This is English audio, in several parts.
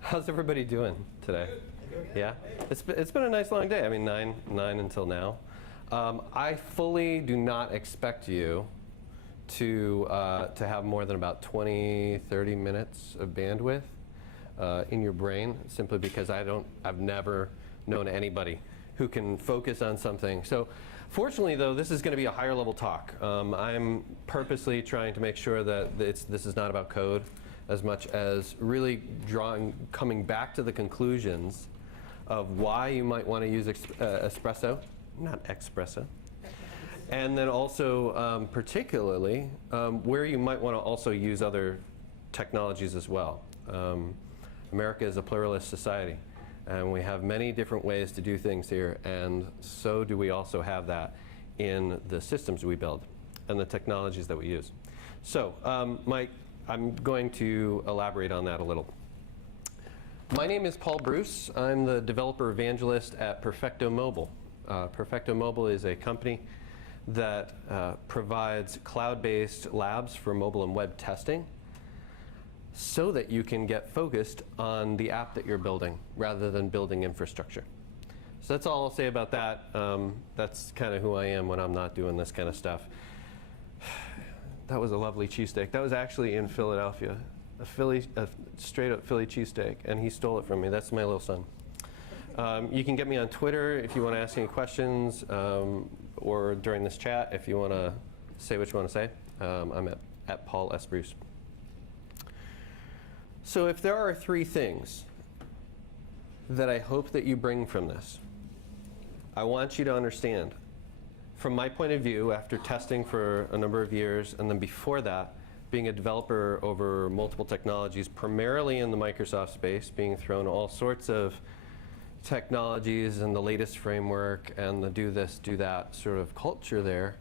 How's everybody doing today? Yeah, it's been a nice long day. I mean, nine until now. I fully do not expect you to have more than about 20-30 minutes of bandwidth in your brain, simply because I've never known anybody who can focus on something. So fortunately, though, this is going to be a higher level talk. I'm purposely trying to make sure that this is not about code as much as really coming back to the conclusions of why you might want to use Espresso, not Espresso. And then also, particularly, where you might want to also use other technologies as well. America is a pluralist society, and we have many different ways to do things here, and so do we also have that in the systems we build and the technologies that we use. So, I'm going to elaborate on that a little. My name is Paul Bruce. I'm the developer evangelist at Perfecto Mobile. Perfecto Mobile is a company that provides cloud-based labs for mobile and web testing so that you can get focused on the app that you're building rather than building infrastructure. So that's all I'll say about that. That's kind of who I am when I'm not doing this kind of stuff. That was a lovely cheesesteak. That was actually in Philadelphia, a straight-up Philly cheesesteak, and he stole it from me. That's my little son. You can get me on Twitter if you want to ask any questions, or during this chat if you want to say what you want to say. I'm at Paul S. Bruce. So if there are three things that I hope that you bring from this, I want you to understand, from my point of view, after testing for a number of years, and then before that, being a developer over multiple technologies, primarily in the Microsoft space, being thrown all sorts of technologies and the latest framework and the do this, do that sort of culture there,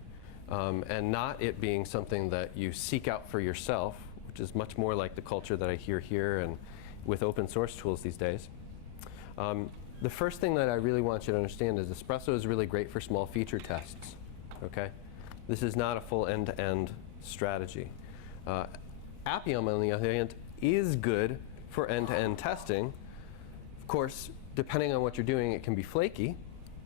and not it being something that you seek out for yourself, which is much more like the culture that I hear here and with open source tools these days. The first thing that I really want you to understand is Espresso is really great for small feature tests, okay? This is not a full end-to-end strategy. Appium, on the other hand, is good for end-to-end testing. Of course, depending on what you're doing, it can be flaky,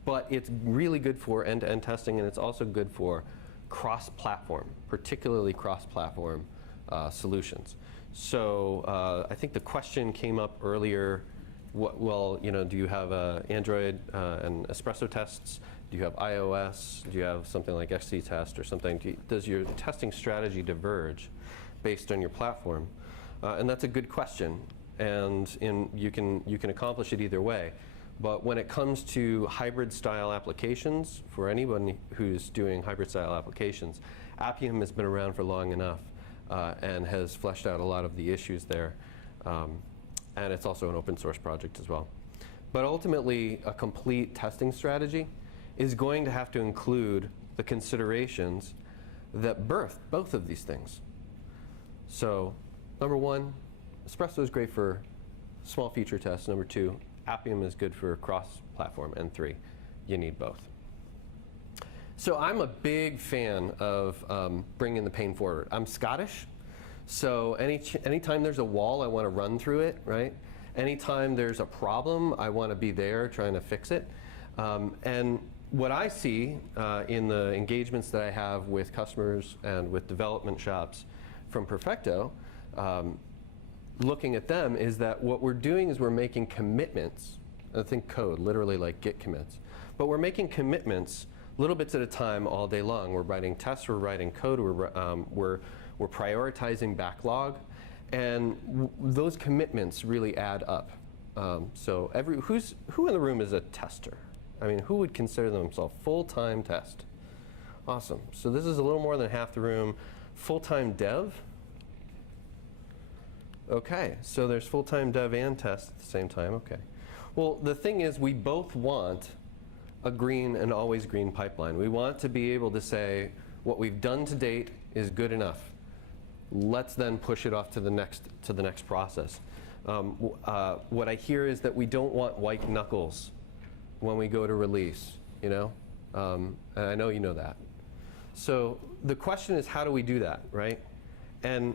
but it's really good for end-to-end testing, and it's also good for cross-platform, particularly cross-platform solutions. So I think the question came up earlier. Well, you know, do you have Android and Espresso tests? Do you have iOS? Do you have something like XC test or something? Does your testing strategy diverge based on your platform? And that's a good question, and you can accomplish it either way. But when it comes to hybrid style applications, for anyone who's doing hybrid style applications, Appium has been around for long enough and has fleshed out a lot of the issues there. And it's also an open source project as well. But ultimately, a complete testing strategy is going to have to include the considerations that birth both of these things. So, number one, Espresso is great for small feature tests. Number two, Appium is good for cross-platform. And three, you need both. So I'm a big fan of bringing the pain forward. I'm Scottish. So anytime there's a wall, I want to run through it, right? Anytime there's a problem, I want to be there trying to fix it. And what I see in the engagements that I have with customers and with development shops from Perfecto, looking at them, is that what we're doing is we're making commitments. I think code, literally like Git commits. But we're making commitments little bits at a time all day long. We're writing tests, we're writing code, we're prioritizing backlog, and those commitments really add up. So who in the room is a tester? I mean, who would consider themselves full-time test? Awesome. So this is a little more than half the room. Full-time dev? Okay, so there's full-time dev and test at the same time. Okay. Well, the thing is, we both want a green and always green pipeline. We want to be able to say what we've done to date is good enough. Let's then push it off to the next process. What I hear is that we don't want white knuckles when we go to release, you know? And I know you know that. So the question is, how do we do that, right? And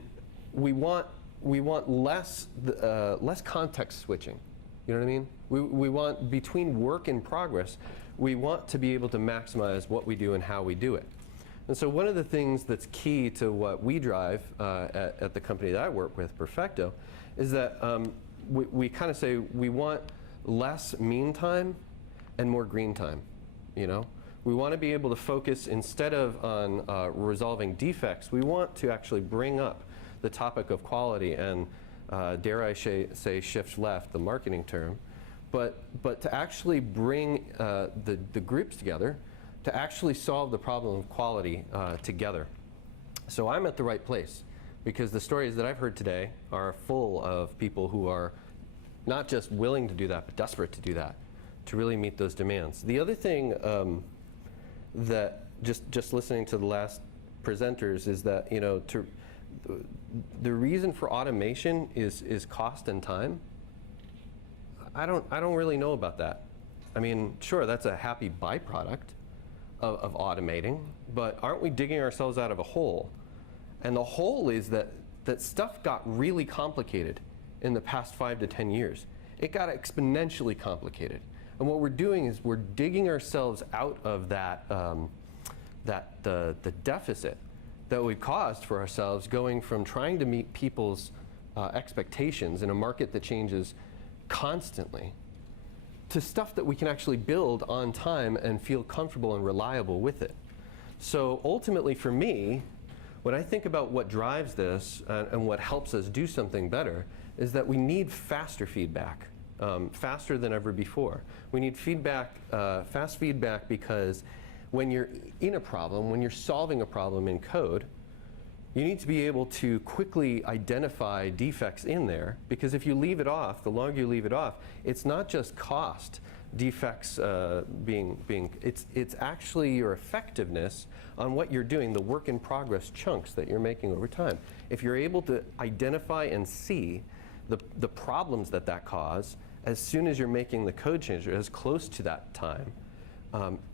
we want less context switching. You know what I mean? We want, between work in progress, we want to be able to maximize what we do and how we do it. And so one of the things that's key to what we drive at the company that I work with, Perfecto, is that we kind of say we want less mean time and more green time, you know? We want to be able to focus, instead of on resolving defects, we want to actually bring up the topic of quality and, dare I say, shift left, the marketing term, but to actually bring the groups together to actually solve the problem of quality together. So I'm at the right place, because the stories that I've heard today are full of people who are not just willing to do that, but desperate to do that, to really meet those demands. The other thing that just listening to the last presenters is that, you know, the reason for automation is cost and time. I don't really know about that. I mean, sure, that's a happy byproduct of automating, but aren't we digging ourselves out of a hole? And the hole is that stuff got really complicated in the past 5 to 10 years. It got exponentially complicated. And what we're doing is we're digging ourselves out of that, the deficit that we caused for ourselves, going from trying to meet people's expectations in a market that changes constantly, to stuff that we can actually build on time and feel comfortable and reliable with it. So ultimately for me, when I think about what drives this and what helps us do something better, is that we need faster feedback, faster than ever before. We need feedback, fast feedback, because when you're in a problem, when you're solving a problem in code, you need to be able to quickly identify defects in there, because if you leave it off, the longer you leave it off, it's not just cost defects it's actually your effectiveness on what you're doing, the work in progress chunks that you're making over time. If you're able to identify and see the problems that cause, as soon as you're making the code change, or as close to that time,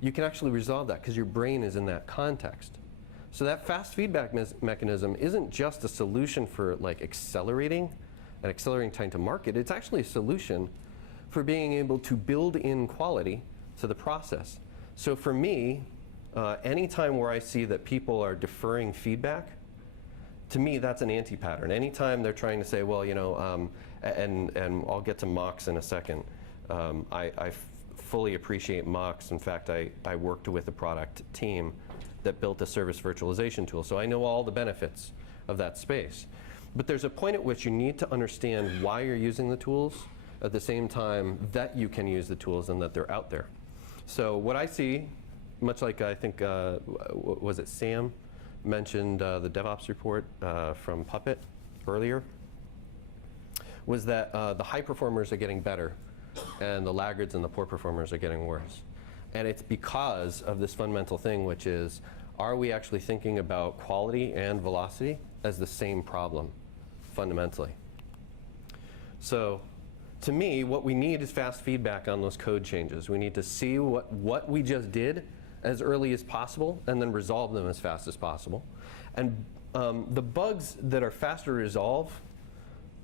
you can actually resolve that, because your brain is in that context. So that fast feedback mechanism isn't just a solution for like accelerating time to market. It's actually a solution for being able to build in quality to the process. So for me, anytime where I see that people are deferring feedback, to me that's an anti-pattern. Anytime they're trying to say, well, you know, and I'll get to mocks in a second. I fully appreciate mocks. In fact, I worked with a product team that built a service virtualization tool. So I know all the benefits of that space. But there's a point at which you need to understand why you're using the tools, at the same time that you can use the tools and that they're out there. So what I see, much like I think, was it Sam mentioned the DevOps report from Puppet earlier, was that the high performers are getting better and the laggards and the poor performers are getting worse. And it's because of this fundamental thing, which is, are we actually thinking about quality and velocity as the same problem, fundamentally? So, to me, what we need is fast feedback on those code changes. We need to see what we just did as early as possible, and then resolve them as fast as possible. And the bugs that are faster to resolve,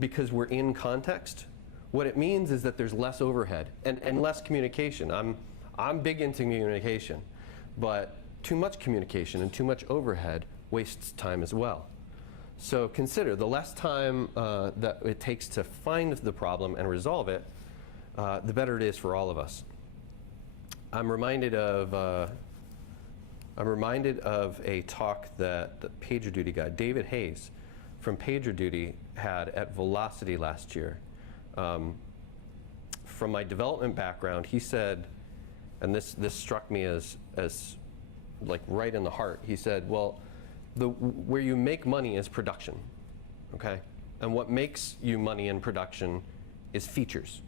because we're in context, what it means is that there's less overhead and less communication. I'm big into communication, but too much communication and too much overhead wastes time as well. So consider, the less time that it takes to find the problem and resolve it, the better it is for all of us. I'm reminded of a talk that the PagerDuty guy, David Hayes from PagerDuty, had at Velocity last year. From my development background, he said, and this struck me as like right in the heart. He said, well, where you make money is production, okay? And what makes you money in production is features.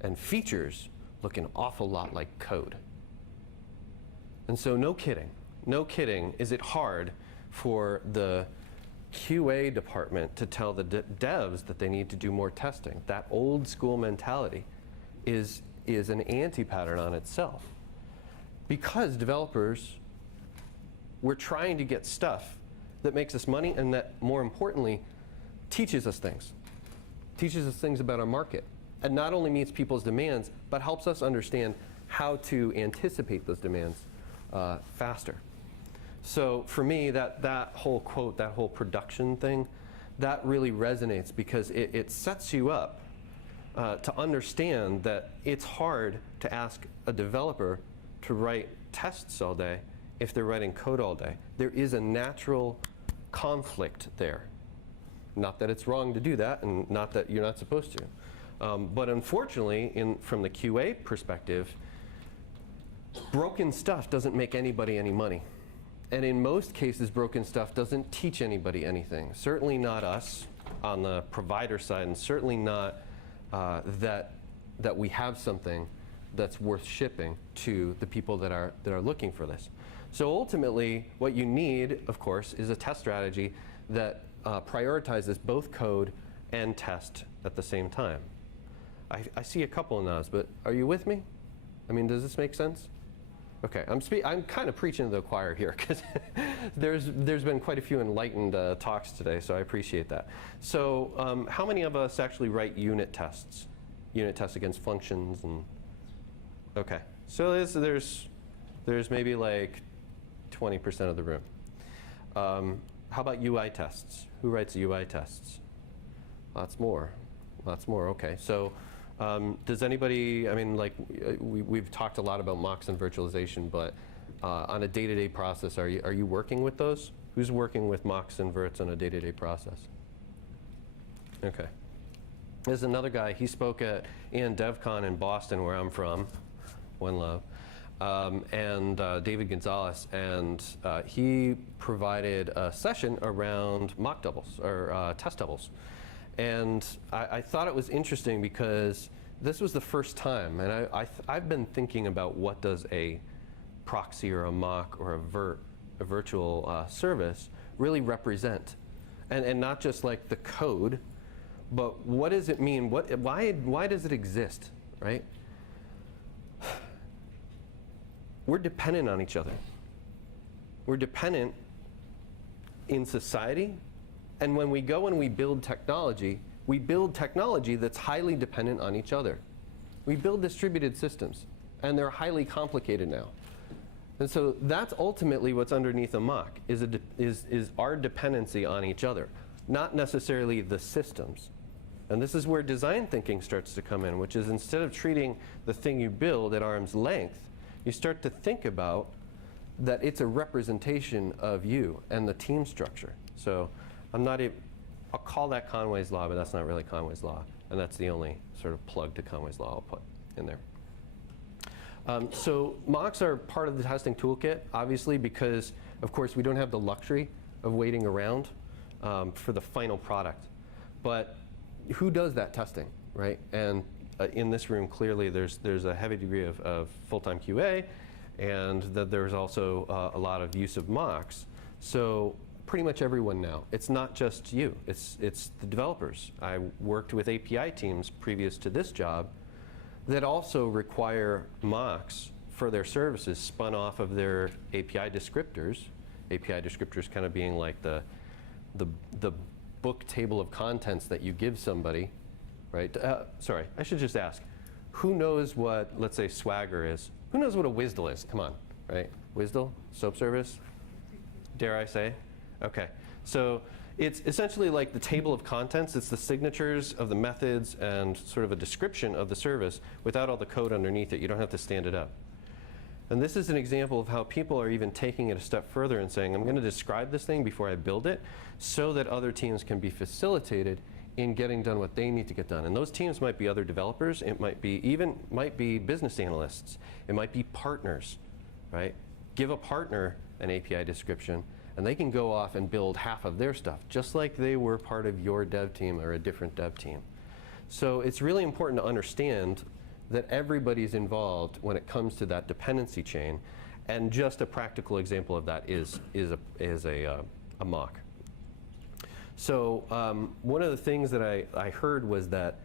And features look an awful lot like code. And so no kidding, is it hard for the QA department to tell the devs that they need to do more testing. That old school mentality is an anti-pattern on itself. Because developers, we're trying to get stuff that makes us money, and that, more importantly, teaches us things. Teaches us things about our market. And not only meets people's demands, but helps us understand how to anticipate those demands faster. So for me, that whole quote, that whole production thing, that really resonates because it sets you up to understand that it's hard to ask a developer to write tests all day if they're writing code all day. There is a natural conflict there. Not that it's wrong to do that, and not that you're not supposed to. But unfortunately, from the QA perspective, broken stuff doesn't make anybody any money. And in most cases, broken stuff doesn't teach anybody anything. Certainly not us on the provider side, and certainly not that we have something that's worth shipping to the people that are looking for this. So ultimately, what you need, of course, is a test strategy that prioritizes both code and test at the same time. I see a couple of nods, but are you with me? I mean, does this make sense? Okay, I'm kind of preaching to the choir here because there's been quite a few enlightened talks today, so I appreciate that. So how many of us actually write unit tests? Unit tests against functions and, okay. So there's maybe like 20% of the room. How about UI tests? Who writes UI tests? Lots more, okay. So does anybody, I mean, like we've talked a lot about mocks and virtualization, but on a day-to-day process, are you working with those? Who's working with mocks and virts on a day-to-day process? Okay. There's another guy, he spoke at DevCon in Boston, where I'm from, one love, and David Gonzalez, and he provided a session around mock doubles, or test doubles. And I thought it was interesting because this was the first time, and I've been thinking about what does a proxy or a mock or a virtual service really represent, and not just like the code, but what does it mean? Why does it exist, right? We're dependent on each other. We're dependent in society. And when we go and we build technology that's highly dependent on each other. We build distributed systems, and they're highly complicated now. And so that's ultimately what's underneath a mock, is our dependency on each other, not necessarily the systems. And this is where design thinking starts to come in, which is instead of treating the thing you build at arm's length, you start to think about that it's a representation of you and the team structure. So I'll call that Conway's Law, but that's not really Conway's Law. And that's the only sort of plug to Conway's Law I'll put in there. So mocks are part of the testing toolkit, obviously, because, of course, we don't have the luxury of waiting around for the final product. But who does that testing, right? And in this room, clearly, there's a heavy degree of full-time QA, and that there's also a lot of use of mocks. So pretty much everyone now. It's not just you. It's the developers. I worked with API teams previous to this job that also require mocks for their services spun off of their API descriptors. API descriptors kind of being like the book table of contents that you give somebody, right? Sorry, I should just ask. Who knows what, let's say, Swagger is? Who knows what a WSDL is? Come on, right? WSDL, SOAP service, dare I say? Okay, so it's essentially like the table of contents. It's the signatures of the methods and sort of a description of the service without all the code underneath it. You don't have to stand it up. And this is an example of how people are even taking it a step further and saying, I'm going to describe this thing before I build it so that other teams can be facilitated in getting done what they need to get done. And those teams might be other developers. It might be business analysts. It might be partners, right? Give a partner an API description, and they can go off and build half of their stuff, just like they were part of your dev team or a different dev team. So it's really important to understand that everybody's involved when it comes to that dependency chain, and just a practical example of that is a mock. So one of the things that I heard was that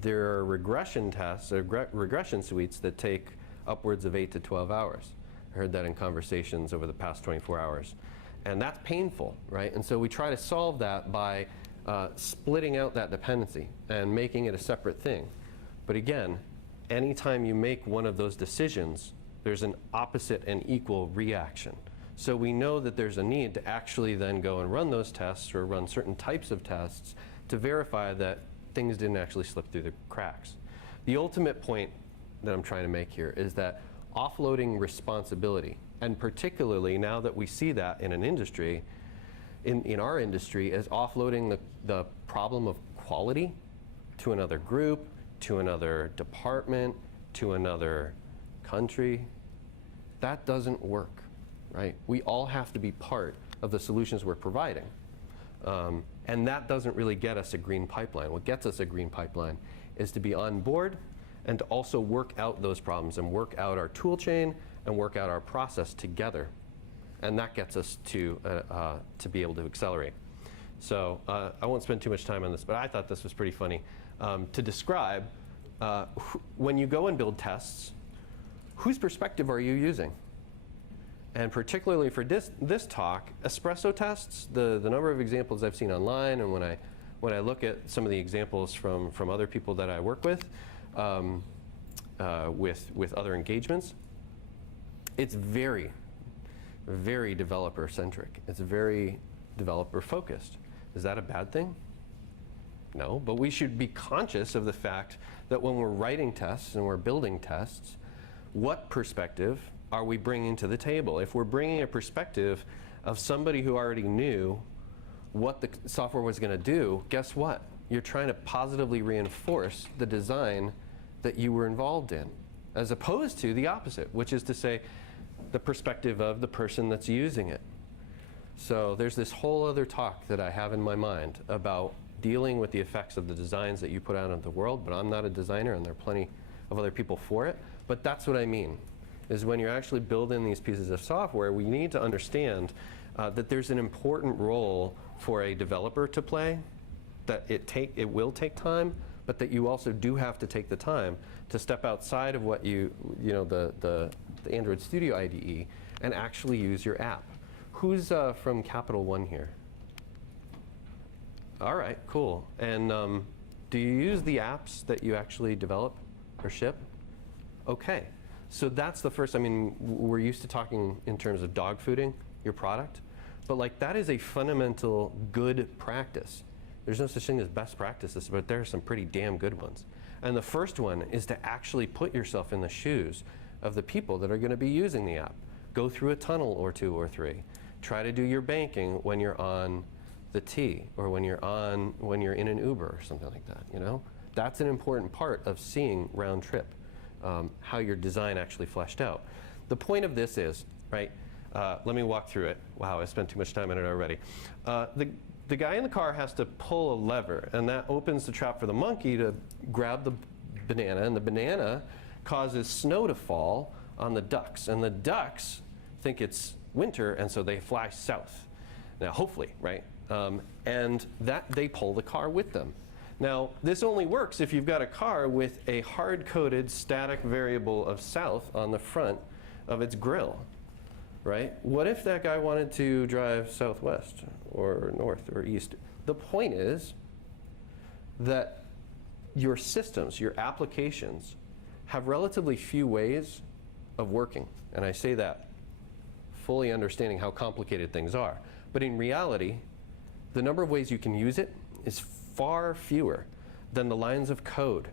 there are regression tests, or regression suites that take upwards of 8 to 12 hours. I heard that in conversations over the past 24 hours. And that's painful, right? And so we try to solve that by splitting out that dependency and making it a separate thing. But again, anytime you make one of those decisions, there's an opposite and equal reaction. So we know that there's a need to actually then go and run those tests or run certain types of tests to verify that things didn't actually slip through the cracks. The ultimate point that I'm trying to make here is that offloading responsibility, and particularly now that we see that in an industry, in our industry, as offloading the problem of quality to another group, to another department, to another country, that doesn't work, right? We all have to be part of the solutions we're providing. And that doesn't really get us a green pipeline. What gets us a green pipeline is to be on board and to also work out those problems and work out our tool chain and work out our process together. And that gets us to be able to accelerate. So I won't spend too much time on this, but I thought this was pretty funny. To describe, when you go and build tests, whose perspective are you using? And particularly for this talk, espresso tests, the number of examples I've seen online, and when I look at some of the examples from other people that I work with other engagements, it's very, very developer-centric. It's very developer-focused. Is that a bad thing? No, but we should be conscious of the fact that when we're writing tests and we're building tests, what perspective are we bringing to the table? If we're bringing a perspective of somebody who already knew what the software was going to do, guess what? You're trying to positively reinforce the design that you were involved in, as opposed to the opposite, which is to say the perspective of the person that's using it. So there's this whole other talk that I have in my mind about dealing with the effects of the designs that you put out into the world, but I'm not a designer and there are plenty of other people for it. But that's what I mean, is when you're actually building these pieces of software, we need to understand that there's an important role for a developer to play, that it will take time, but that you also do have to take the time to step outside of what the Android Studio IDE and actually use your app. Who's from Capital One here? All right, cool. And do you use the apps that you actually develop or ship? Okay, so that's the first. I mean, we're used to talking in terms of dog fooding your product, but like that is a fundamental good practice. There's no such thing as best practices, but there are some pretty damn good ones. And the first one is to actually put yourself in the shoes of the people that are going to be using the app. Go through a tunnel or two or three. Try to do your banking when you're on the T, or when you're in an Uber or something like that. You know, that's an important part of seeing round trip, how your design actually fleshed out. The point of this is, right? Let me walk through it. Wow, I spent too much time on it already. The guy in the car has to pull a lever, and that opens the trap for the monkey to grab the banana, and the banana causes snow to fall on the ducks, and the ducks think it's winter, and so they fly south. Now, hopefully, right? And that they pull the car with them. Now, this only works if you've got a car with a hard-coded static variable of south on the front of its grill, right? What if that guy wanted to drive southwest or north or east? The point is that your systems, your applications, have relatively few ways of working. And I say that fully understanding how complicated things are. But in reality, the number of ways you can use it is far fewer than the lines of code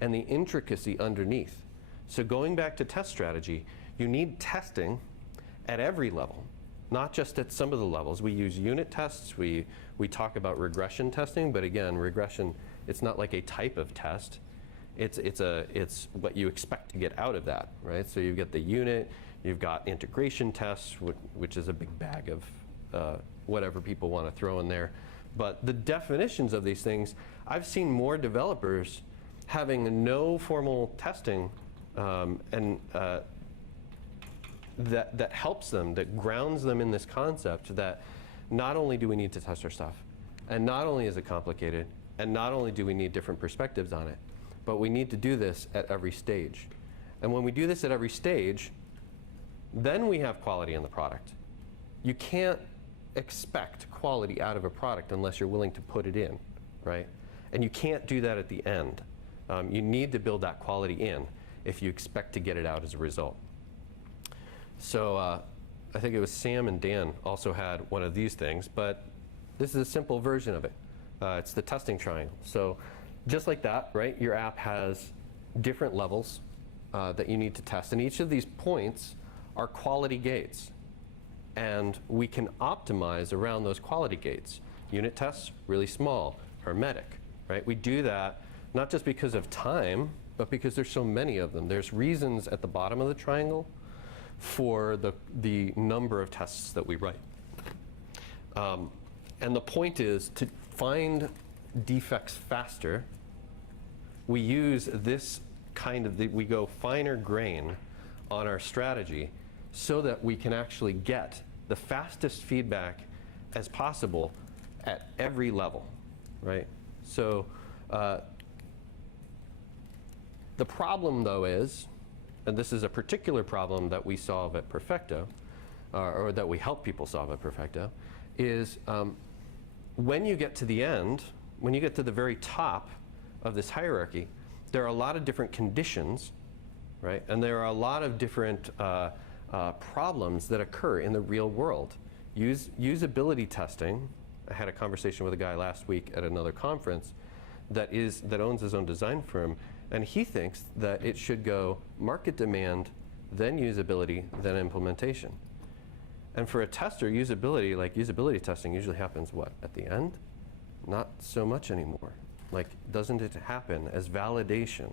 and the intricacy underneath. So going back to test strategy, you need testing at every level, not just at some of the levels. We use unit tests, we talk about regression testing, but again, regression, it's not like a type of test. It's what you expect to get out of that, right? So you get the unit, you've got integration tests, which is a big bag of whatever people want to throw in there. But the definitions of these things, I've seen more developers having no formal testing that helps them, that grounds them in this concept that not only do we need to test our stuff, and not only is it complicated, and not only do we need different perspectives on it, but we need to do this at every stage. And when we do this at every stage, then we have quality in the product. You can't expect quality out of a product unless you're willing to put it in, right? And you can't do that at the end. You need to build that quality in if you expect to get it out as a result. So I think it was Sam and Dan also had one of these things, but this is a simple version of it. It's the testing triangle. So just like that, right, your app has different levels that you need to test. And each of these points are quality gates. And we can optimize around those quality gates. Unit tests, really small, hermetic, right? We do that not just because of time, but because there's so many of them. There's reasons at the bottom of the triangle for the number of tests that we write. And the point is to find defects faster. We use this kind of, we go finer grain on our strategy so that we can actually get the fastest feedback as possible at every level, right? So the problem, though, is, and this is a particular problem that we solve at Perfecto, or that we help people solve at Perfecto, is when you get to the end, when you get to the very top of this hierarchy, there are a lot of different conditions, right? And there are a lot of different problems that occur in the real world. Usability testing, I had a conversation with a guy last week at another conference that owns his own design firm, and he thinks that it should go market demand, then usability, then implementation. And for a tester, usability testing usually happens what, at the end? Not so much anymore. Like, doesn't it happen as validation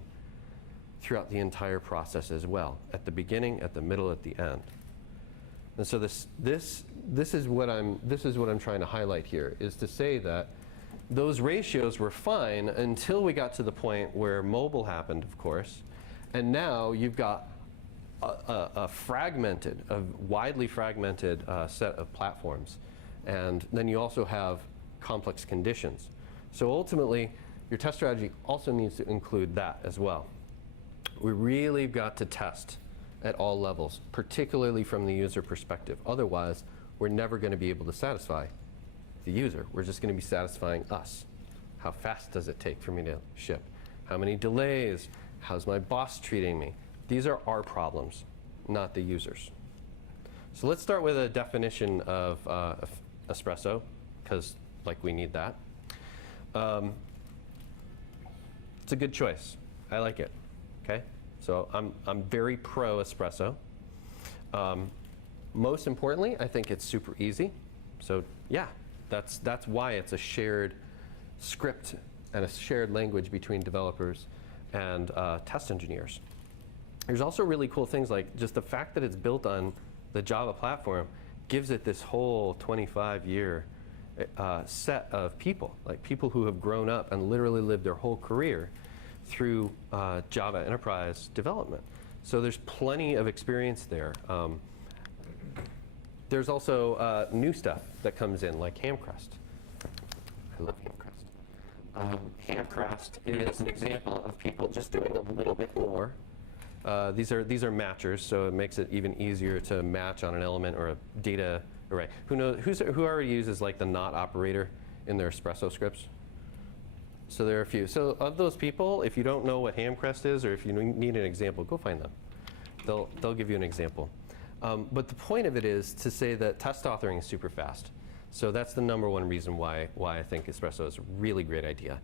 throughout the entire process as well, at the beginning, at the middle, at the end? And so this is what I'm trying to highlight here, is to say that those ratios were fine until we got to the point where mobile happened, of course, and now you've got a widely fragmented set of platforms, and then you also have complex conditions. So ultimately, your test strategy also needs to include that as well. We really got to test at all levels, particularly from the user perspective. Otherwise, we're never going to be able to satisfy the user. We're just going to be satisfying us. How fast does it take for me to ship? How many delays? How's my boss treating me? These are our problems, not the users. So let's start with a definition of Espresso, because we need that. It's a good choice. I like it. Okay, so I'm very pro Espresso. Most importantly, I think it's super easy. So yeah, that's why it's a shared script and a shared language between developers and test engineers. There's also really cool things like just the fact that it's built on the Java platform gives it this whole 25-year set of people, like people who have grown up and literally lived their whole career through Java enterprise development. So there's plenty of experience there. There's also new stuff that comes in, like Hamcrest. I love Hamcrest. Hamcrest is an example of people just doing a little bit more. These are matchers, so it makes it even easier to match on an element or a data array. Who already uses like the not operator in their Espresso scripts? So there are a few. So of those people, if you don't know what Hamcrest is, or if you need an example, go find them. They'll give you an example. But the point of it is to say that test authoring is super fast. So that's the #1 reason why I think Espresso is a really great idea.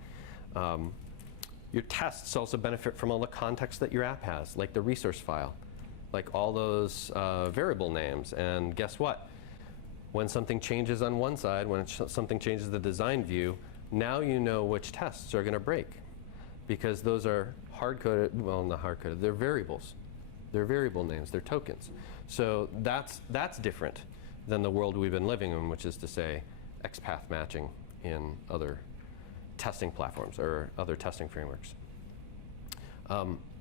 Your tests also benefit from all the context that your app has, like the resource file, like all those variable names. And guess what? When something changes on one side, when something changes the design view, now you know which tests are going to break, because those are hard-coded, well, not hard-coded, they're variables. They're variable names, they're tokens. So that's different than the world we've been living in, which is to say XPath matching in other testing platforms or other testing frameworks.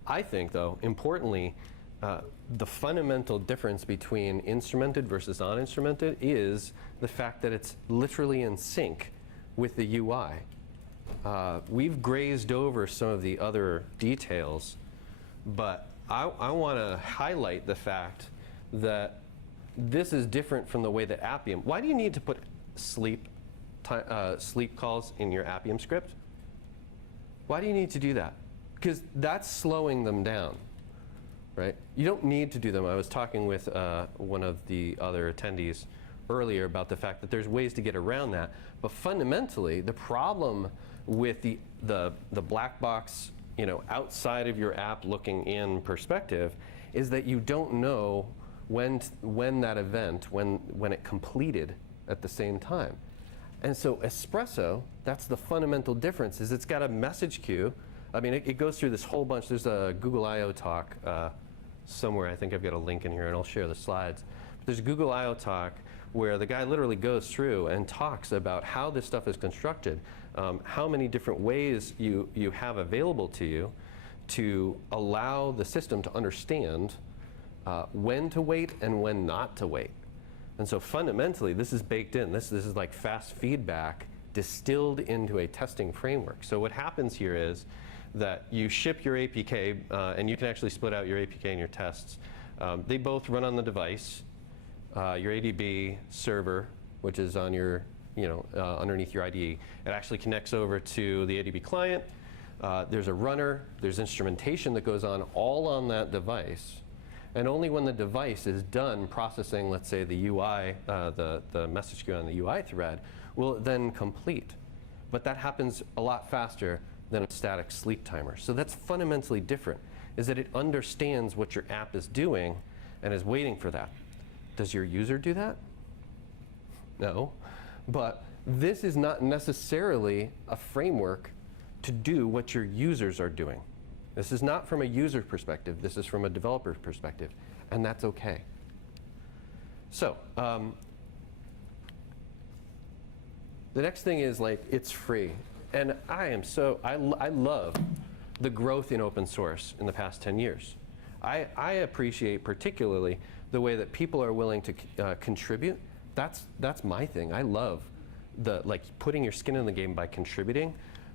I think, though, importantly, the fundamental difference between instrumented versus non-instrumented is the fact that it's literally in sync with the UI. We've grazed over some of the other details, but I want to highlight the fact that this is different from the way that Appium. Why do you need to put sleep calls in your Appium script? Why do you need to do that? Because that's slowing them down, right? You don't need to do them. I was talking with one of the other attendees earlier about the fact that there's ways to get around that. But fundamentally, the problem with the black box, outside of your app looking in perspective is that you don't know when that event, when it completed at the same time. And so Espresso, that's the fundamental difference, is it's got a message queue. I mean, it goes through this whole bunch. There's a Google I/O talk somewhere. I think I've got a link in here, and I'll share the slides. But there's a Google I/O talk where the guy literally goes through and talks about how this stuff is constructed, how many different ways you have available to you to allow the system to understand when to wait and when not to wait. And so fundamentally, this is baked in. This is like fast feedback distilled into a testing framework. So what happens here is that you ship your APK, and you can actually split out your APK and your tests. They both run on the device. Your ADB server, which is on your, underneath your IDE, it actually connects over to the ADB client. There's a runner. There's instrumentation that goes on all on that device. And only when the device is done processing, let's say, the UI, the message queue on the UI thread, will it then complete. But that happens a lot faster than a static sleep timer. So that's fundamentally different, is that it understands what your app is doing and is waiting for that. Does your user do that? No. But this is not necessarily a framework to do what your users are doing. This is not from a user perspective. This is from a developer perspective, and that's okay. So the next thing is, it's free. And I love the growth in open source in the past 10 years. I appreciate particularly the way that people are willing to contribute. That's my thing. I love putting your skin in the game by contributing,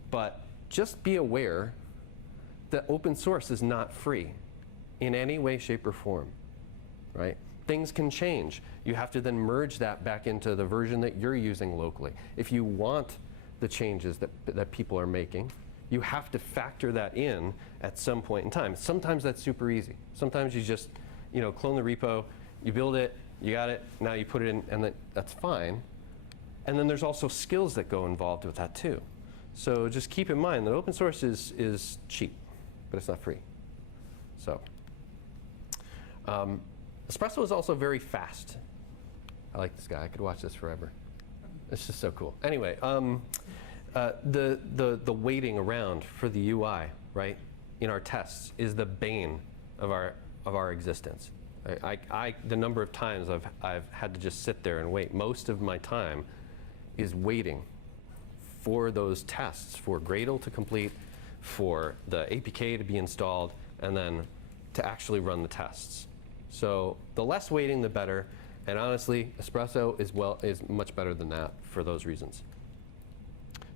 but just be aware that open source is not free in any way, shape, or form, right? Things can change. You have to then merge that back into the version that you're using locally. If you want the changes that people are making, you have to factor that in at some point in time. Sometimes that's super easy. Sometimes you just, clone the repo, you build it, you got it, now you put it in, and that's fine. And then there's also skills that go involved with that too. So just keep in mind that open source is cheap, but it's not free. So Espresso is also very fast. I like this guy. I could watch this forever. It's just so cool. Anyway, the waiting around for the UI, right, in our tests is the bane of our existence. The number of times I've had to just sit there and wait. Most of my time is waiting for those tests, for Gradle to complete, for the APK to be installed, and then to actually run the tests. So the less waiting, the better. And honestly, Espresso is much better than that for those reasons.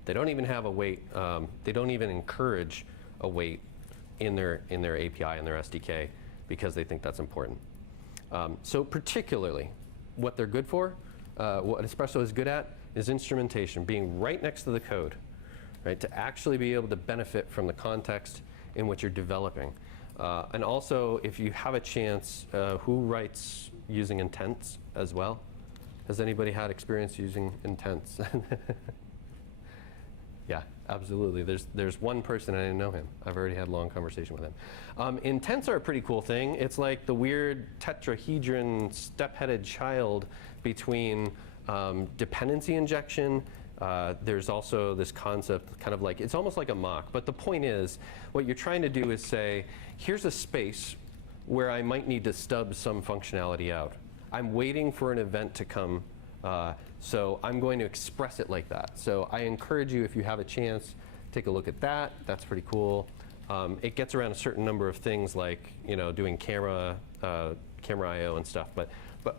They don't even have a wait. They don't even encourage a wait in their API and their SDK because they think that's important. So particularly, what they're good for, what Espresso is good at, is instrumentation, being right next to the code, right, to actually be able to benefit from the context in which you're developing. And also, if you have a chance, who writes using intents as well? Has anybody had experience using intents? Yeah, absolutely. There's one person, and I didn't know him. I've already had a long conversation with him. Intents are a pretty cool thing. It's like the weird tetrahedron step-headed child between dependency injection. There's also this concept, kind of like, it's almost like a mock. But the point is, what you're trying to do is say, here's a space where I might need to stub some functionality out. I'm waiting for an event to come, so I'm going to express it like that. So I encourage you, if you have a chance, take a look at that. That's pretty cool. It gets around a certain number of things like, doing camera I/O and stuff. But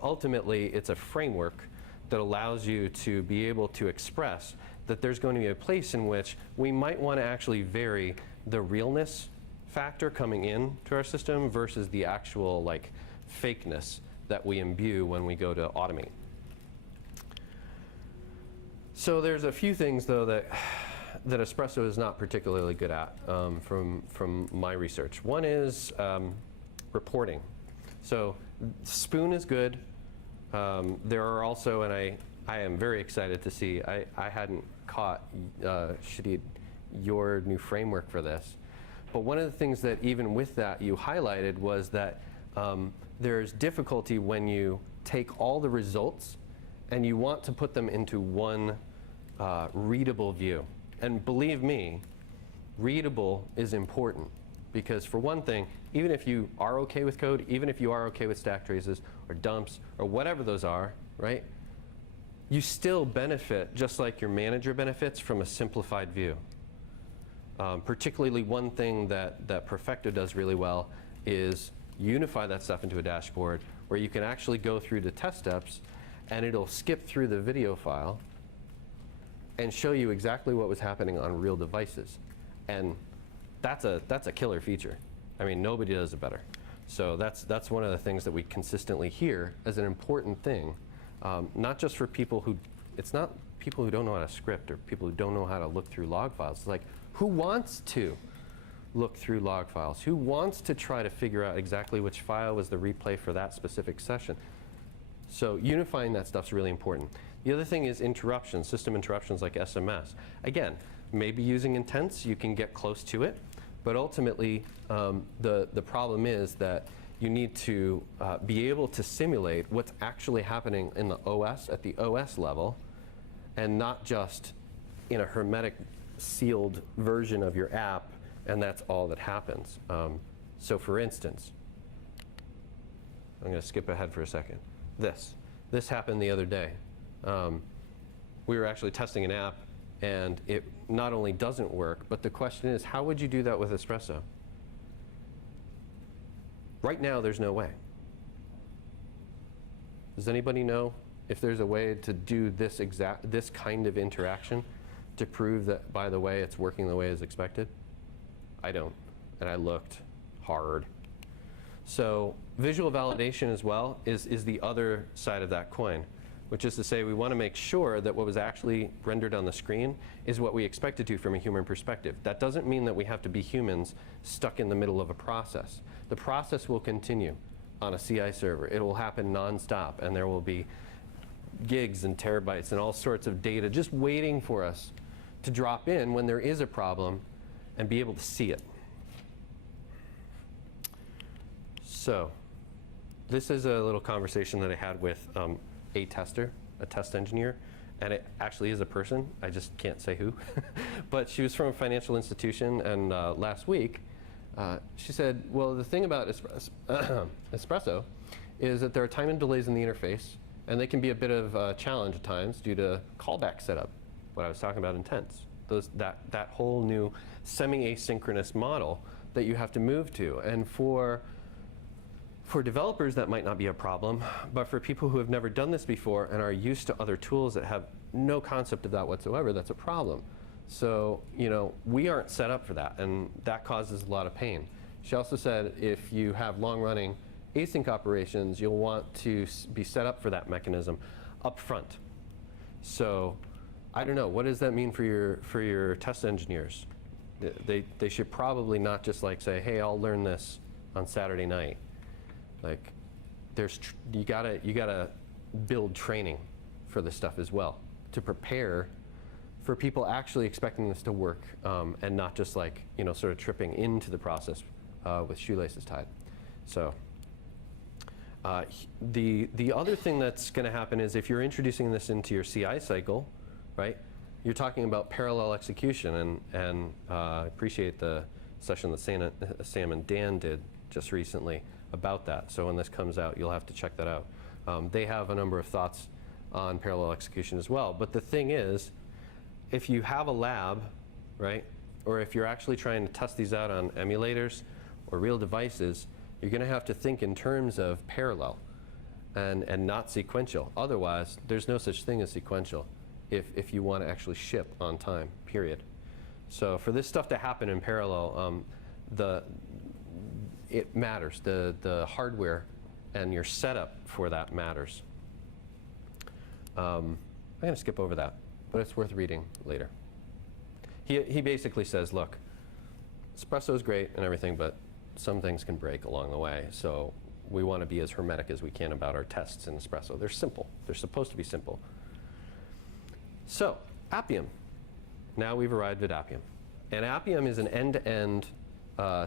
ultimately, it's a framework that allows you to be able to express that there's going to be a place in which we might want to actually vary the realness factor coming in to our system versus the actual fakeness that we imbue when we go to automate. So there's a few things, though, that Espresso is not particularly good at from my research. One is reporting. So Spoon is good. There are also, and I am very excited to see, I hadn't caught, Shadid, your new framework for this. But one of the things that even with that you highlighted was that there's difficulty when you take all the results and you want to put them into one readable view. And believe me, readable is important, because for one thing, even if you are okay with code, even if you are okay with stack traces or dumps or whatever those are, right, you still benefit, just like your manager benefits, from a simplified view. Particularly one thing that Perfecto does really well is unify that stuff into a dashboard where you can actually go through the test steps and it'll skip through the video file and show you exactly what was happening on real devices. And that's a killer feature. I mean, nobody does it better. So that's one of the things that we consistently hear as an important thing, not just for people who, it's not people who don't know how to script or people who don't know how to look through log files. It's like, who wants to look through log files? Who wants to try to figure out exactly which file was the replay for that specific session? So unifying that stuff's really important. The other thing is interruptions, system interruptions like SMS. Again, maybe using intents, you can get close to it, but ultimately the problem is that you need to be able to simulate what's actually happening in the OS at the OS level, and not just in a hermetic sealed version of your app, and that's all that happens. So for instance, I'm going to skip ahead for a second. This happened the other day. We were actually testing an app, and it not only doesn't work, but the question is, how would you do that with Espresso? Right now, there's no way. Does anybody know if there's a way to do this kind of interaction to prove that, by the way, it's working the way as expected? I don't, and I looked hard. So visual validation as well is the other side of that coin, which is to say we want to make sure that what was actually rendered on the screen is what we expect it to from a human perspective. That doesn't mean that we have to be humans stuck in the middle of a process. The process will continue on a CI server. It will happen nonstop, and there will be gigs and terabytes and all sorts of data just waiting for us to drop in when there is a problem and be able to see it. So this is a little conversation that I had with a tester, a test engineer, and it actually is a person. I just can't say who. But she was from a financial institution, and last week she said, well, the thing about Espresso is that there are time and delays in the interface, and they can be a bit of a challenge at times due to callback setup, what I was talking about intents. That whole new semi-asynchronous model that you have to move to. And for developers, that might not be a problem, but for people who have never done this before and are used to other tools that have no concept of that whatsoever, that's a problem. So, you know, we aren't set up for that, and that causes a lot of pain. She also said if you have long-running async operations, you'll want to be set up for that mechanism up front. So, I don't know, what does that mean for your test engineers? They should probably not just like say, hey, I'll learn this on Saturday night. Like, you gotta build training for this stuff as well to prepare for people actually expecting this to work, and not just like, you know, sort of tripping into the process with shoelaces tied. So the other thing that's going to happen is if you're introducing this into your CI cycle, right? You're talking about parallel execution, and I appreciate the session that Sam and Dan did just recently about that. So when this comes out, you'll have to check that out. They have a number of thoughts on parallel execution as well. But the thing is, if you have a lab, right, or if you're actually trying to test these out on emulators or real devices, you're going to have to think in terms of parallel and not sequential. Otherwise, there's no such thing as sequential if you want to actually ship on time, period. So for this stuff to happen in parallel, it matters. The hardware and your setup for that matters. I'm going to skip over that, but it's worth reading later. He basically says, look, Espresso is great and everything, but some things can break along the way. So we want to be as hermetic as we can about our tests in Espresso. They're simple. They're supposed to be simple. So Appium. Now we've arrived at Appium. And Appium is an end-to-end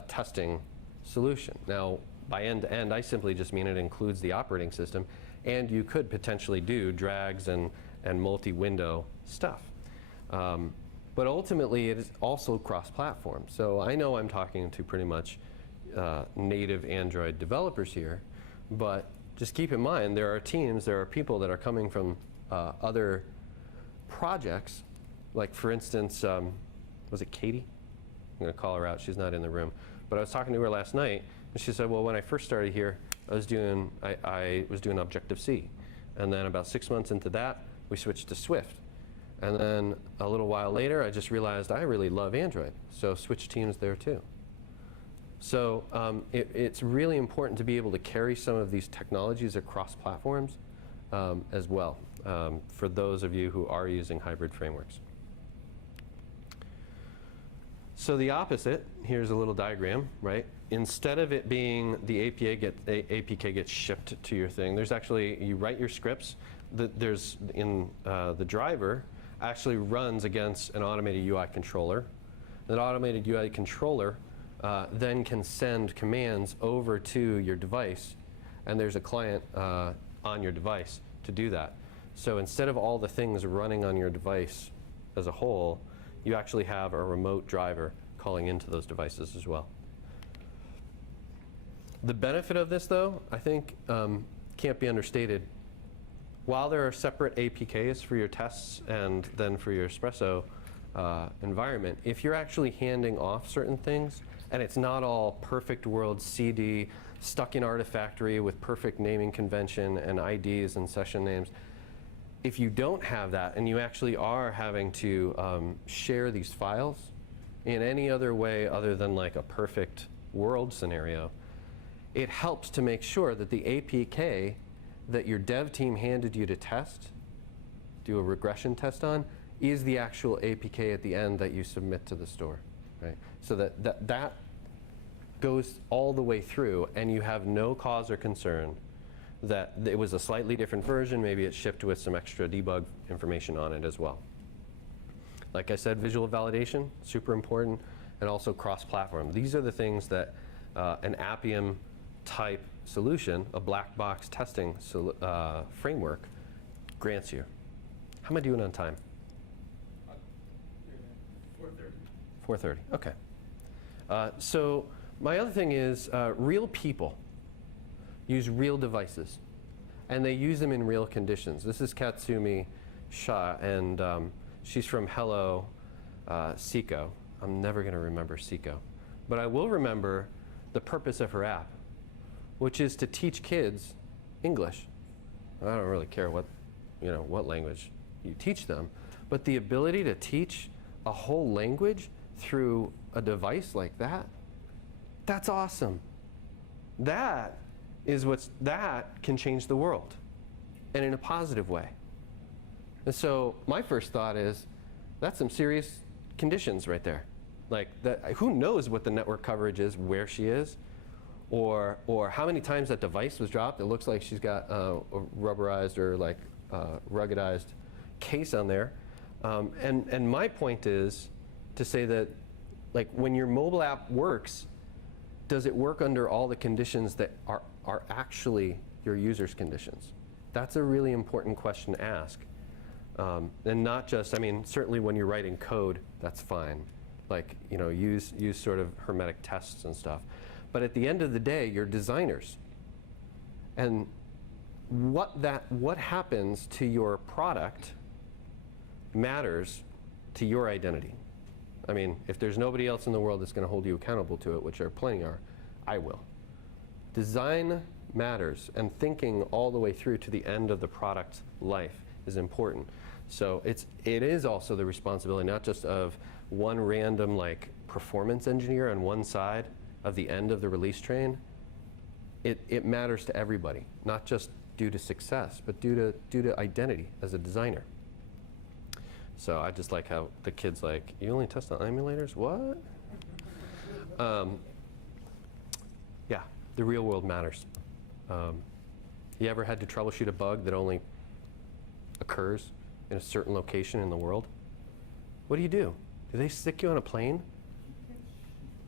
testing solution. Now, by end-to-end, I simply just mean it includes the operating system, and you could potentially do drags and multi-window stuff. But ultimately, it is also cross-platform. So I know I'm talking to pretty much native Android developers here, but just keep in mind, there are teams, there are people that are coming from other projects. Like, for instance, was it Katie? I'm going to call her out. She's not in the room. But I was talking to her last night, and she said, well, when I first started here, I was doing Objective-C. And then about 6 months into that, we switched to Swift. And then a little while later, I just realized I really love Android. So switch teams there, too. So it's really important to be able to carry some of these technologies across platforms as well, for those of you who are using hybrid frameworks. So the opposite, here's a little diagram, right? Instead of it being the APK gets shipped to your thing, there's actually, you write your scripts. The driver actually runs against an automated UI controller. That automated UI controller then can send commands over to your device, and there's a client on your device to do that. So instead of all the things running on your device as a whole, you actually have a remote driver calling into those devices as well. The benefit of this, though, I think can't be understated. While there are separate APKs for your tests and then for your Espresso environment, if you're actually handing off certain things, and it's not all perfect world CD, stuck in Artifactory with perfect naming convention and IDs and session names, if you don't have that and you actually are having to share these files in any other way other than like a perfect world scenario, it helps to make sure that the APK that your dev team handed you to test, do a regression test on, is the actual APK at the end that you submit to the store, right? So that goes all the way through, and you have no cause or concern that it was a slightly different version, maybe it's shipped with some extra debug information on it as well. Like I said, visual validation, super important, and also cross-platform. These are the things that an Appium type solution, a black box testing framework, grants you. How am I doing on time? 4:30. 4:30, okay. So my other thing is real people use real devices, and they use them in real conditions. This is Katsumi Shah, and she's from Hello Seco. I'm never going to remember Seco, but I will remember the purpose of her app, which is to teach kids English. I don't really care what language you teach them, but the ability to teach a whole language through a device like that, that's awesome. That can change the world, and in a positive way. And so my first thought is, that's some serious conditions right there. Like, who knows what the network coverage is, where she is, or how many times that device was dropped. It looks like she's got a rubberized or like ruggedized case on there. And my point is to say that, like, when your mobile app works, does it work under all the conditions that are actually your user's conditions? That's a really important question to ask. And not just, I mean, certainly when you're writing code, that's fine. Like, use sort of hermetic tests and stuff. But at the end of the day, you're designers. And what happens to your product matters to your identity. I mean, if there's nobody else in the world that's going to hold you accountable to it, which there plenty are, I will. Design matters, and thinking all the way through to the end of the product life is important. So it is also the responsibility not just of one random like performance engineer on one side of the end of the release train. it matters to everybody, not just due to success, but due to identity as a designer. So I just like how the kid's like, you only test on emulators? What? Yeah, the real world matters. You ever had to troubleshoot a bug that only occurs in a certain location in the world? What do? Do they stick you on a plane?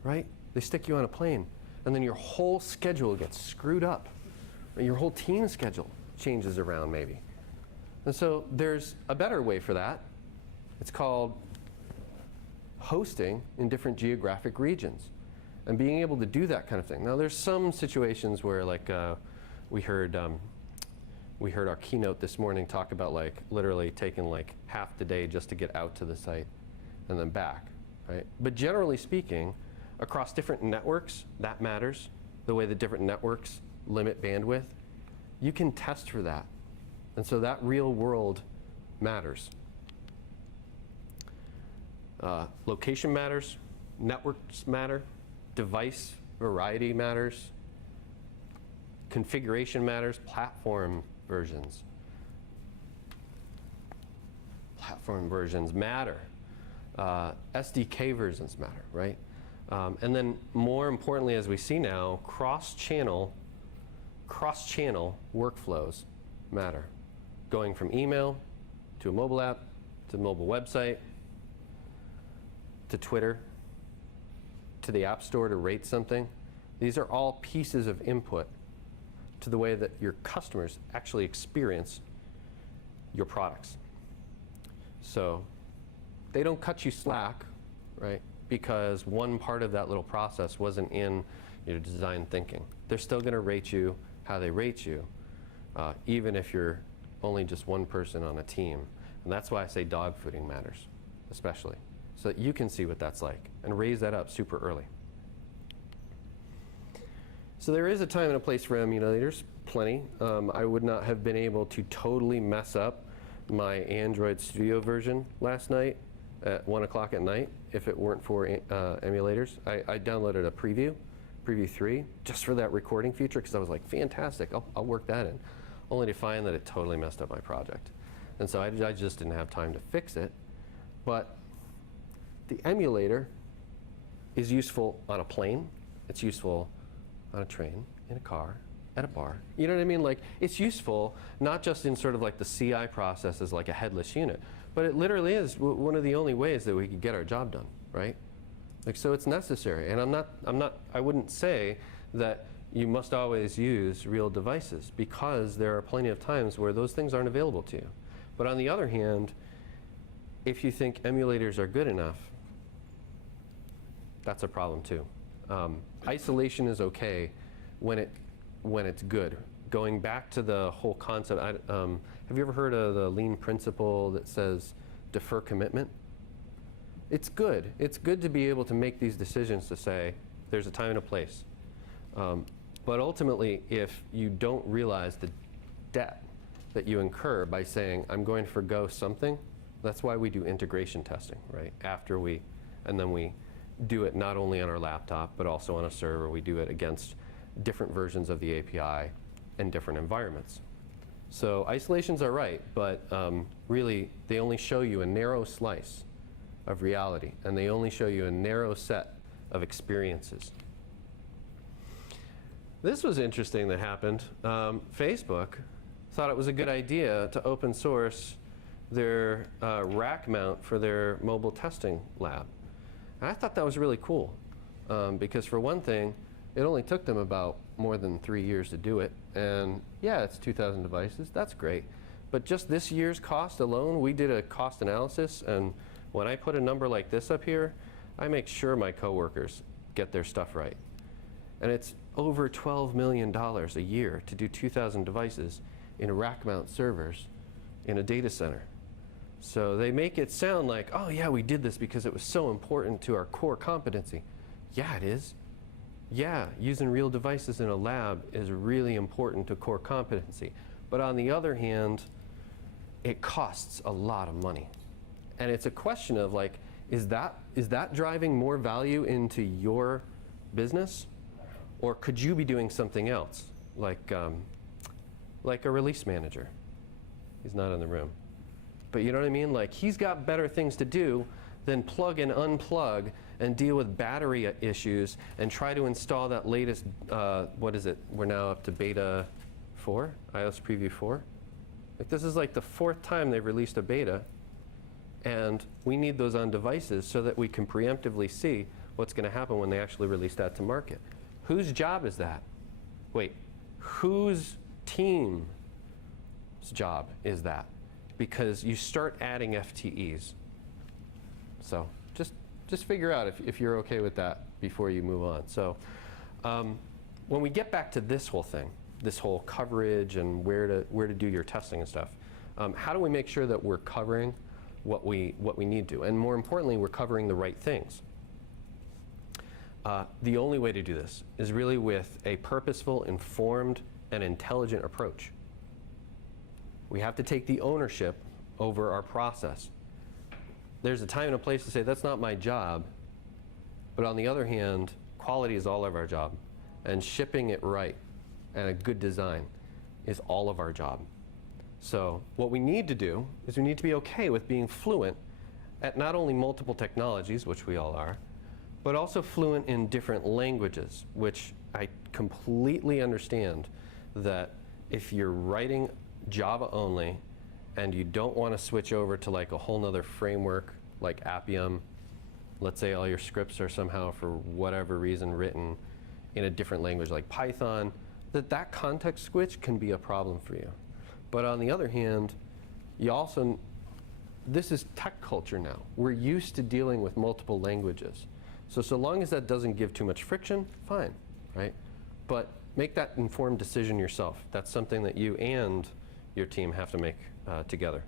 Right? They stick you on a plane, and then your whole schedule gets screwed up. Your whole team schedule changes around maybe. And so there's a better way for that. It's called hosting in different geographic regions and being able to do that kind of thing. Now there's some situations where like we heard our keynote this morning talk about like literally taking like half the day just to get out to the site and then back, right? But generally speaking, across different networks, that matters. The way that different networks limit bandwidth, you can test for that. And so that real world matters. Location matters, networks matter, device variety matters, configuration matters, platform versions. Platform versions matter. SDK versions matter, right? And then more importantly, as we see now, cross-channel workflows matter. Going from email to a mobile app to a mobile website to Twitter to the App Store to rate something. These are all pieces of input to the way that your customers actually experience your products. So they don't cut you slack, right? Because one part of that little process wasn't in your design thinking. They're still going to rate you how they rate you, even if you're only just one person on a team. And that's why I say dog fooding matters, especially, so that you can see what that's like and raise that up super early. So there is a time and a place for emulators, plenty. I would not have been able to totally mess up my Android Studio version last night at 1 o'clock at night if it weren't for emulators. I downloaded a preview 3, just for that recording feature because I was like, fantastic, I'll work that in. Only to find that it totally messed up my project. And so I just didn't have time to fix it. But the emulator is useful on a plane. It's useful on a train, in a car, at a bar. You know what I mean? Like, it's useful not just in sort of like the CI process as like a headless unit, but it literally is one of the only ways that we can get our job done, right? Like, so it's necessary. And I wouldn't say that you must always use real devices because there are plenty of times where those things aren't available to you. But on the other hand, if you think emulators are good enough, that's a problem too. Isolation is okay when it's good. Going back to the whole concept, have you ever heard of the lean principle that says defer commitment? It's good. It's good to be able to make these decisions to say there's a time and a place. But ultimately, if you don't realize the debt that you incur by saying, I'm going to forgo something, that's why we do integration testing, right? And then we do it not only on our laptop, but also on a server. We do it against different versions of the API and different environments. So isolations are right, but really, they only show you a narrow slice of reality, and they only show you a narrow set of experiences. This was interesting that happened. Facebook thought it was a good idea to open source their rack mount for their mobile testing lab. And I thought that was really cool because for one thing, it only took them about more than 3 years to do it. And yeah, it's 2,000 devices, that's great. But just this year's cost alone, we did a cost analysis, and when I put a number like this up here, I make sure my coworkers get their stuff right. And it's over $12 million a year to do 2,000 devices in rack mount servers in a data center. So they make it sound like, oh yeah, we did this because it was so important to our core competency. Yeah, it is. Yeah, using real devices in a lab is really important to core competency. But on the other hand, it costs a lot of money. And it's a question of like, is that driving more value into your business? Or could you be doing something else, like a release manager? He's not in the room. But you know what I mean? Like, he's got better things to do than plug and unplug and deal with battery issues and try to install that latest, what is it? We're now up to beta 4, iOS preview 4. Like, this is like the 4th time they've released a beta, and we need those on devices so that we can preemptively see what's going to happen when they actually release that to market. Whose job is that? Wait, whose team's job is that? Because you start adding FTEs. So just figure out if you're okay with that before you move on. So when we get back to this whole thing, this whole coverage and where to do your testing and stuff, how do we make sure that we're covering what we need to? And more importantly, we're covering the right things. The only way to do this is really with a purposeful, informed, and intelligent approach. We have to take the ownership over our process. There's a time and a place to say, that's not my job. But on the other hand, quality is all of our job. And shipping it right and a good design is all of our job. So what we need to do is we need to be okay with being fluent at not only multiple technologies, which we all are, but also fluent in different languages, which I completely understand that if you're writing Java only and you don't want to switch over to like a whole nother framework like Appium, let's say all your scripts are somehow for whatever reason written in a different language like Python, that context switch can be a problem for you. But on the other hand, you also, this is tech culture now. We're used to dealing with multiple languages. So long as that doesn't give too much friction, fine, right? But make that informed decision yourself. That's something that you and your team have to make together.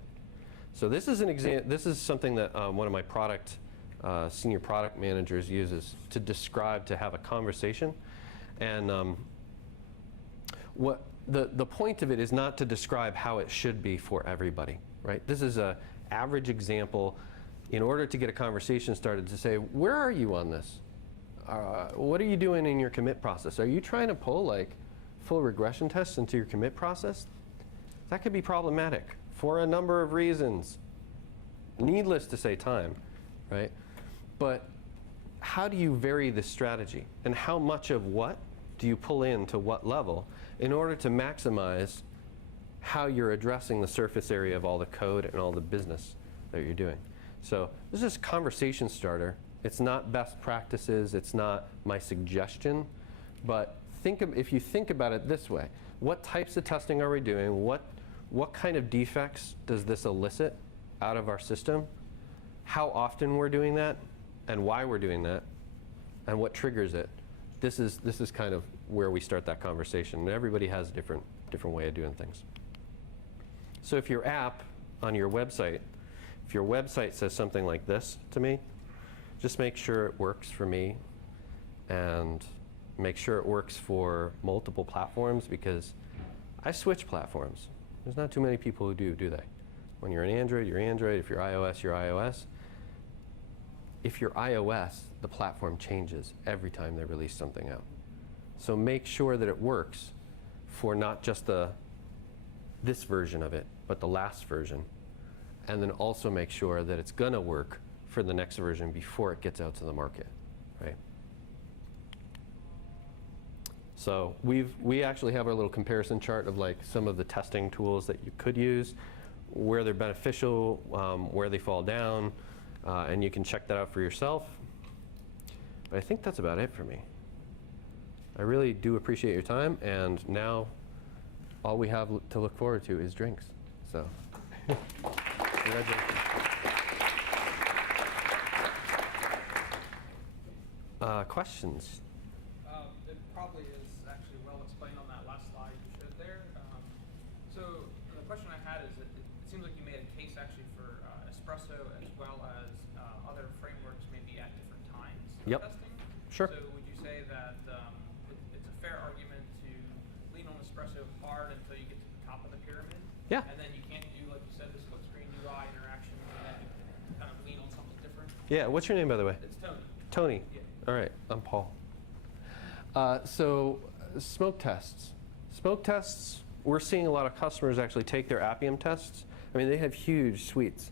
So this is an example. This is something that one of my senior product managers uses to describe, to have a conversation. And what the point of it is not to describe how it should be for everybody, right? This is an average example in order to get a conversation started, to say, where are you on this? What are you doing in your commit process? Are you trying to pull like full regression tests into your commit process? That could be problematic for a number of reasons. Needless to say, time, right? But how do you vary this strategy? And how much of what do you pull in to what level in order to maximize how you're addressing the surface area of all the code and all the business that you're doing? So this is a conversation starter. It's not best practices. It's not my suggestion. But if you think about it this way, what types of testing are we doing? What kind of defects does this elicit out of our system? How often we're doing that, and why we're doing that, and what triggers it? This is kind of where we start that conversation. And everybody has a different way of doing things. So if your app on your website, if your website says something like this to me, just make sure it works for me and make sure it works for multiple platforms, because I switch platforms. There's not too many people who do they? When you're an Android, you're Android. If you're iOS, you're iOS. If you're iOS, the platform changes every time they release something out. So make sure that it works for not just this version of it, but the last version. And then also make sure that it's going to work for the next version before it gets out to the market, right? So we actually have our little comparison chart of like some of the testing tools that you could use, where they're beneficial, where they fall down, and you can check that out for yourself. But I think that's about it for me. I really do appreciate your time, and now all we have to look forward to is drinks. So, congratulations. Questions? It probably is actually well explained on that last slide you showed there. So the question I had is, it seems like you made a case actually for Espresso as well as other frameworks maybe at different times of testing. Sure. So would you say that it's a fair argument to lean on Espresso hard until you get to the top of the pyramid? Yeah. And then you can't do, like you said, the split screen UI interaction, and then kind of lean on something different? Yeah, what's your name, by the way? It's Tony. Tony. Yeah. All right, I'm Paul. So smoke tests. Smoke tests, we're seeing a lot of customers actually take their Appium tests. I mean, they have huge suites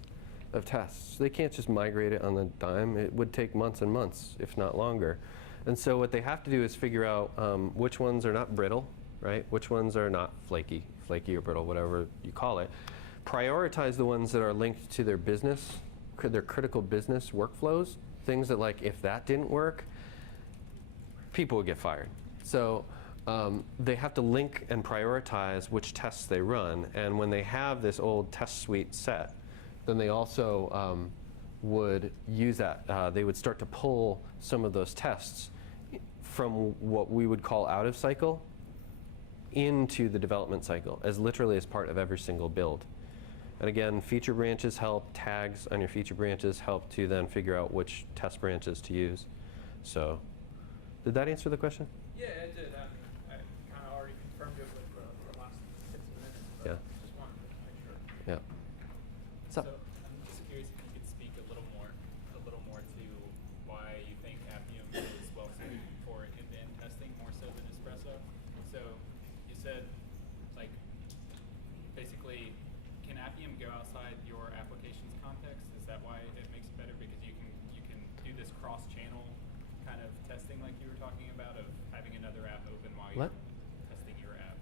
of tests. They can't just migrate it on the dime. It would take months and months, if not longer. And so what they have to do is figure out which ones are not brittle, right? Which ones are not flaky or brittle, whatever you call it. Prioritize the ones that are linked to their business, their critical business workflows. Things that, like, if that didn't work, people would get fired. So they have to link and prioritize which tests they run. And when they have this old test suite set, then they also would use that. They would start to pull some of those tests from what we would call out of cycle into the development cycle, as literally as part of every single build. And again, feature branches help, tags on your feature branches help to then figure out which test branches to use. So, did that answer the question? Yeah, it did. I kind of already confirmed it with the last 6 minutes, but Yeah. just wanted to make sure. Yeah. So I'm just curious if you could speak a little more to why you think Appium is well suited for end-to-end testing more so than Espresso. So you said, like, basically, can Appium go outside your application's context? Is that why it makes it better? Because you can do this cross-channel kind of testing, like you were talking about, of having another app open while you're testing your app.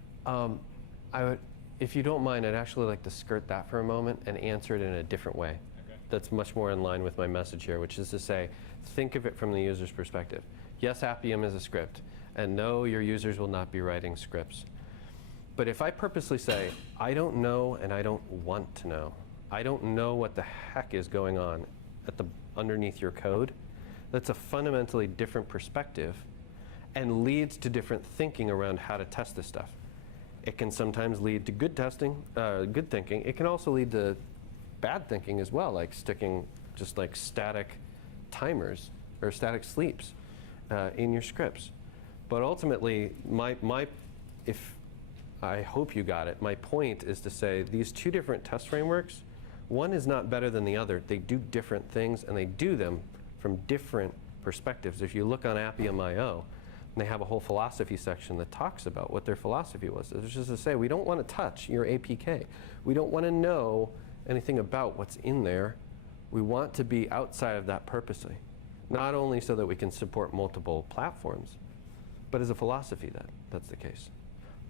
I would, if you don't mind, I'd actually like to skirt that for a moment and answer it in a different way. Okay. That's much more in line with my message here, which is to say, think of it from the user's perspective. Yes, Appium is a script, and no, your users will not be writing scripts. But if I purposely say, I don't know and I don't want to know, I don't know what the heck is going on underneath your code, that's a fundamentally different perspective and leads to different thinking around how to test this stuff. It can sometimes lead to good testing, good thinking. It can also lead to bad thinking as well, like sticking just like static timers or static sleeps in your scripts. But ultimately, if I hope you got it, my point is to say these two different test frameworks, one is not better than the other. They do different things and they do them from different perspectives. If you look on Appium.io, they have a whole philosophy section that talks about what their philosophy was. It's just to say, we don't want to touch your APK. We don't want to know anything about what's in there. We want to be outside of that purposely. Not only so that we can support multiple platforms, but as a philosophy that's the case.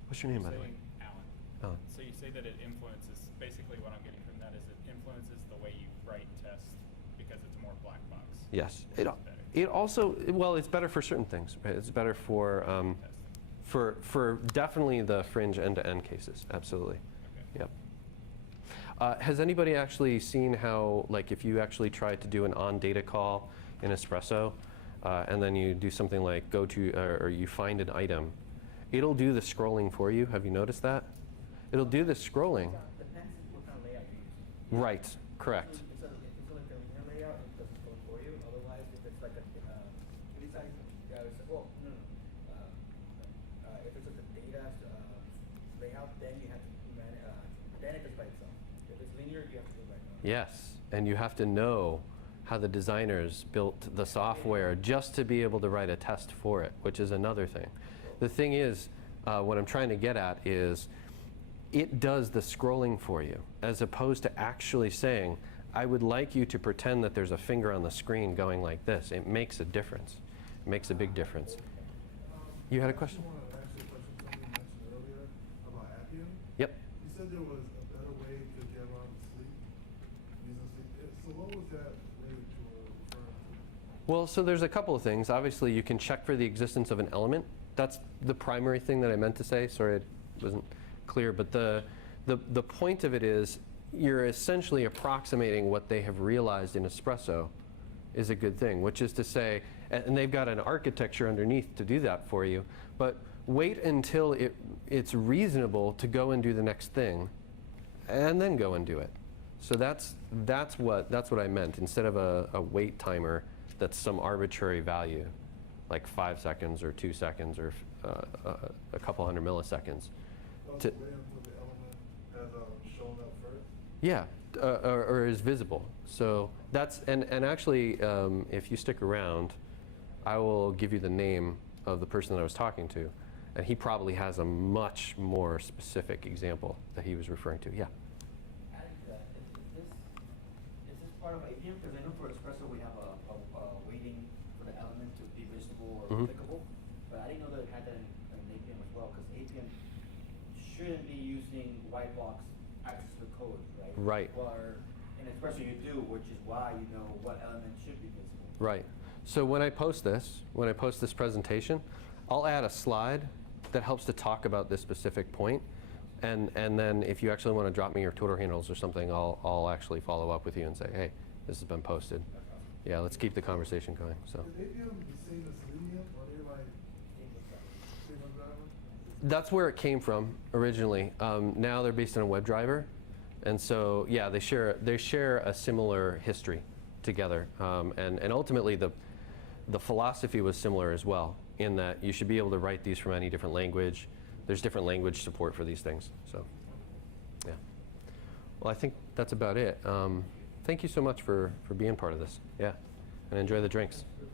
What's your name, by the way? Alan. Alan. So you say that it influences, basically what I'm getting from that is it influences the way you write tests because it's more black box. Yes. It's better. It also, well, it's better for certain things. Right? It's better for definitely the fringe end-to-end cases. Absolutely. Okay. Yep. Has anybody actually seen how, like, if you actually try to do an on-data call in Espresso, and then you do something like go to, or you find an item, it'll do the scrolling for you. Have you noticed that? It'll do the scrolling. Depends what kind of layout you're using. Right. Correct. If it's like a linear layout, it doesn't go for you. Otherwise, if it's like a if it's like a data layout, then you have to manage. Then it does by itself. If it's linear, you have to do it by itself. Yes, and you have to know how the designers built the software just to be able to write a test for it, which is another thing. The thing is, what I'm trying to get at is, it does the scrolling for you, as opposed to actually saying, I would like you to pretend that there's a finger on the screen going like this. It makes a difference. It makes a big difference. You had a question? I want to ask you a question something you mentioned earlier about Appium. Yep. You said there was a better way to get around sleep, using sleep. So what was that way that you were referring to? Well, so there's a couple of things. Obviously, you can check for the existence of an element. That's the primary thing that I meant to say. Sorry, it wasn't clear. But the point of it is, you're essentially approximating what they have realized in Espresso is a good thing, which is to say, and they've got an architecture underneath to do that for you, but wait until it's reasonable to go and do the next thing, and then go and do it. So that's what I meant, instead of a wait timer that's some arbitrary value, like 5 seconds or 2 seconds or a couple hundred milliseconds. Also, wait until the element has shown up first? Yeah, or is visible. So that's, and actually, if you stick around, I will give you the name of the person that I was talking to, and he probably has a much more specific example that he was referring to. Yeah. Adding to that, is this part of Appium? Because I know for Espresso we have a waiting for the element to be visible or Mhm. clickable, but I didn't know that it had that in Appium as well, because Appium shouldn't be using white box access to code, right? Right. Or in Espresso you do, which is why you know what element should be visible. Right. So when I post this presentation, I'll add a slide that helps to talk about this specific point. And then if you actually want to drop me your Twitter handles or something, I'll actually follow up with you and say, hey, this has been posted. That's awesome. Yeah, let's keep the conversation going. So Is Appium the same as Selenium? Are they like same driver? that's where it came from originally. Now they're based on a WebDriver. And so, yeah, they share a similar history together. And ultimately, the philosophy was similar as well, in that you should be able to write these from any different language. There's different language support for these things. So, yeah. Well, I think that's about it. Thank you so much for being part of this. Yeah. And enjoy the drinks. Good